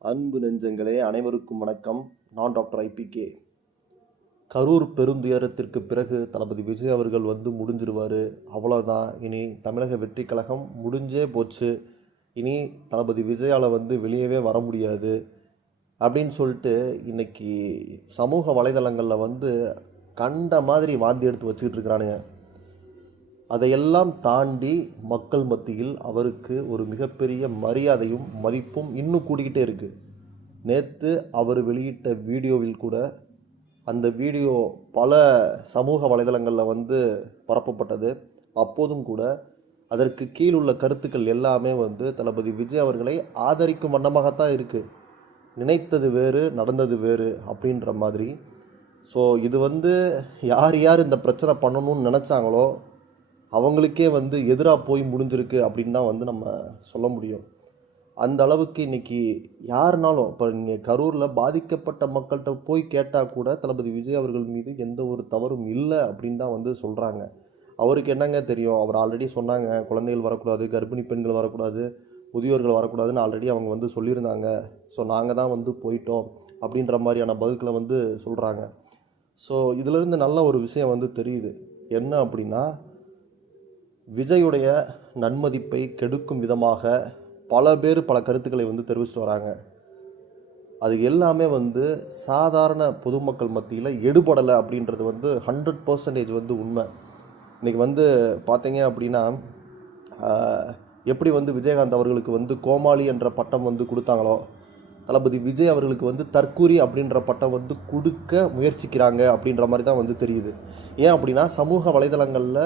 அன்பு நெஞ்சங்களே அனைவருக்கும் வணக்கம். நான் டாக்டர் ஐபிகே கரூர் பெருந்துயரத்திற்கு பிறகு தளபதி விஜய் அவர்கள் வந்து முடிஞ்சிருவார். அவ்வளோதான் இனி தமிழக வெற்றி கழகம் முடிஞ்சே போச்சு. இனி தளபதி விஜயால் வந்து வெளியவே வர முடியாது. அப்படின்னு சொல்லிட்டு இன்றைக்கி சமூக வலைதளங்களில் வந்து கண்ட மாதிரி வாந்தி எடுத்து வச்சுக்கிட்டு இருக்கிறானுங்க. அதையெல்லாம் தாண்டி மக்கள் மத்தியில் அவருக்கு ஒரு மிகப்பெரிய மரியாதையும் மதிப்பும் இன்னும் கூடிக்கிட்டே இருக்குது நேற்று அவர் வெளியிட்ட வீடியோவில் கூட அந்த வீடியோ பல சமூக வலைதளங்களில் வந்து பரப்பப்பட்டது. அப்போதும் கூட அதற்கு கீழுள்ள கருத்துக்கள் எல்லாமே வந்து தளபதி விஜய் அவர்களை ஆதரிக்கும் வண்ணமாகத்தான் இருக்குது நினைத்தது வேறு நடந்தது வேறு அப்படின்ற மாதிரி. ஸோ இது வந்து யார் யார் இந்த பிரச்சனை பண்ணணும்னு நினச்சாங்களோ அவங்களுக்கே வந்து எதிராக போய் முடிஞ்சிருக்கு அப்படின்னு தான் வந்து நம்ம சொல்ல முடியும். அந்த அளவுக்கு இன்னைக்கு யாருனாலும் இப்போ நீங்கள் கரூரில் பாதிக்கப்பட்ட மக்கள்கிட்ட போய் கேட்டால் கூட தளபதி விஜய் அவர்கள் மீது எந்த ஒரு தவறும் இல்லை அப்படின்னு தான் வந்து சொல்கிறாங்க அவருக்கு என்னங்க தெரியும்? அவர் ஆல்ரெடி சொன்னாங்க குழந்தைகள் வரக்கூடாது கர்ப்பிணி பெண்கள் வரக்கூடாது முதியோர்கள் வரக்கூடாதுன்னு ஆல்ரெடி அவங்க வந்து சொல்லியிருந்தாங்க. ஸோ நாங்கள் தான் வந்து போயிட்டோம் அப்படின்ற மாதிரியான பதில்களை வந்து சொல்கிறாங்க ஸோ இதிலிருந்து நல்ல ஒரு விஷயம் வந்து தெரியுது. என்ன அப்படின்னா விஜயுடைய நன்மதிப்பை கெடுக்கும் விதமாக பல பேர் பல கருத்துக்களை வந்து தெரிவிச்சுட்டு வராங்க. அது எல்லாமே வந்து சாதாரண பொதுமக்கள் மத்தியில் எடுபடலை அப்படின்றது வந்து ஹண்ட்ரட் பர்சன்டேஜ் வந்து உண்மை. இன்றைக்கி வந்து பார்த்தீங்க அப்படின்னா எப்படி வந்து விஜயகாந்த் அவர்களுக்கு வந்து கோமாளி என்ற பட்டம் வந்து கொடுத்தாங்களோ தளபதி விஜய் அவர்களுக்கு வந்து தற்கூரி அப்படின்ற பட்டம் வந்து கொடுக்க முயற்சிக்கிறாங்க அப்படின்ற மாதிரி தான் வந்து தெரியுது. ஏன் அப்படின்னா சமூக வலைதளங்களில்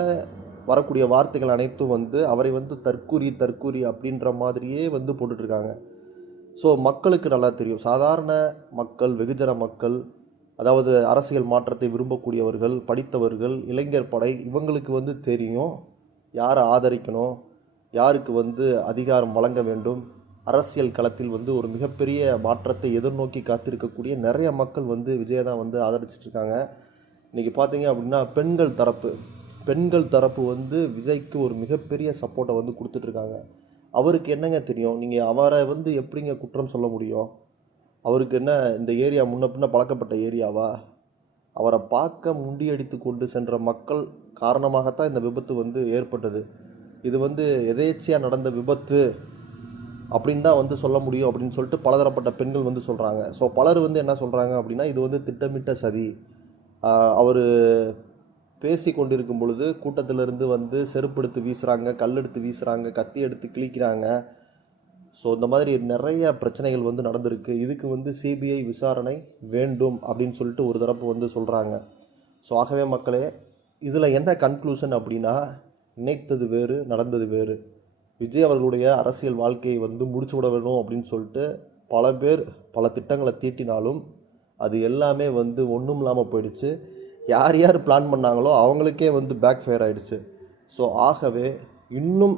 வரக்கூடிய வார்த்தைகள் அனைத்தும் வந்து அவரை வந்து தற்கூரி தற்கூரி அப்படின்ற மாதிரியே வந்து போட்டுட்ருக்காங்க. ஸோ மக்களுக்கு நல்லா தெரியும். சாதாரண மக்கள் வெகுஜன மக்கள் அதாவது அரசியல் மாற்றத்தை விரும்பக்கூடியவர்கள் படித்தவர்கள் இளைஞர் படை இவங்களுக்கு வந்து தெரியும். யாரை ஆதரிக்கணும்? யாருக்கு வந்து அதிகாரம் வழங்க வேண்டும்? அரசியல் களத்தில் வந்து ஒரு மிகப்பெரிய மாற்றத்தை எதிர்நோக்கி காத்திருக்கக்கூடிய நிறைய மக்கள் வந்து விஜயை தான் வந்து ஆதரிச்சிட்ருக்காங்க. இன்றைக்கி பார்த்தீங்க அப்படின்னா பெண்கள் தரப்பு. பெண்கள் தரப்பு வந்து விஜய்க்கு ஒரு மிகப்பெரிய சப்போர்ட்டை வந்து கொடுத்துட்ருக்காங்க. அவருக்கு என்னங்க தெரியும்? நீங்கள் அவரை வந்து எப்படிங்க குற்றம் சொல்ல முடியும்? அவருக்கு என்ன இந்த ஏரியா முன்ன பின்ன பழக்கப்பட்ட ஏரியாவா? அவரை பார்க்க முண்டியடித்து கொண்டு சென்ற மக்கள் காரணமாகத்தான் இந்த விபத்து வந்து ஏற்பட்டது. இது வந்து எதேச்சியாக நடந்த விபத்து அப்படின்னு தான் வந்து சொல்ல முடியும் அப்படின்னு சொல்லிட்டு பலதரப்பட்ட பெண்கள் வந்து சொல்கிறாங்க ஸோ பலர் வந்து என்ன சொல்கிறாங்க அப்படின்னா இது வந்து திட்டமிட்ட சதி. அவர் பேசி கொண்டிருக்கும் பொழுது கூட்டத்திலிருந்து வந்து செருப்படுத்து வீசுகிறாங்க கல்லெடுத்து வீசுகிறாங்க கத்தி எடுத்து கிழிக்கிறாங்க. ஸோ இந்த மாதிரி நிறைய பிரச்சனைகள் வந்து நடந்திருக்கு. இதுக்கு வந்து சிபிஐ விசாரணை வேண்டும் அப்படின்னு சொல்லிட்டு ஒரு தரப்பு வந்து சொல்கிறாங்க ஸோ ஆகவே மக்களே இதில் என்ன கன்க்ளூஷன் அப்படின்னா நினைத்தது வேறு நடந்தது வேறு. விஜய் அவர்களுடைய அரசியல் வாழ்க்கையை வந்து முடிச்சு விட வேணும் அப்படின்னு சொல்லிட்டு பல பேர் பல திட்டங்களை தீட்டினாலும் அது எல்லாமே வந்து ஒன்றும் இல்லாமல் போயிடுச்சு. யார் யார் பிளான் பண்ணாங்களோ அவங்களுக்கே வந்து பேக் ஃபயர் ஆகிடுச்சு ஸோ ஆகவே இன்னும்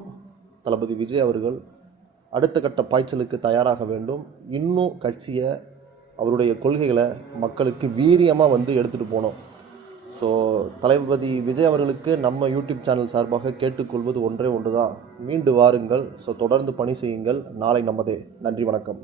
தளபதி விஜய் அவர்கள் அடுத்த கட்ட பாய்ச்சலுக்கு தயாராக வேண்டும். இன்னும் கட்சியை அவருடைய கொள்கைகளை மக்களுக்கு வீரியமாக வந்து எடுத்துகிட்டு போனோம் ஸோ தளபதி விஜய் அவர்களுக்கு நம்ம யூடியூப் சேனல் சார்பாக கேட்டுக்கொள்வது ஒன்றே ஒன்று தான் மீண்டு வாருங்கள். ஸோ தொடர்ந்து பணி செய்யுங்கள். நாளை நமதே. நன்றி வணக்கம்.